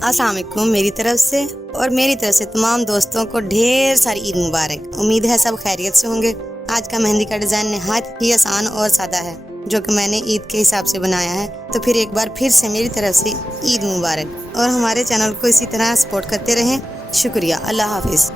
अस्सलाम वालेकुम मेरी तरफ से और मेरी तरफ से तमाम दोस्तों को ढेर सारी ईद मुबारक। उम्मीद है सब खैरियत से होंगे। आज का मेहंदी का डिज़ाइन नहायत ही आसान और सादा है, जो कि मैंने ईद के हिसाब से बनाया है। तो फिर एक बार फिर से मेरी तरफ से ईद मुबारक, और हमारे चैनल को इसी तरह सपोर्ट करते रहें। शुक्रिया। अल्लाह हाफिज़।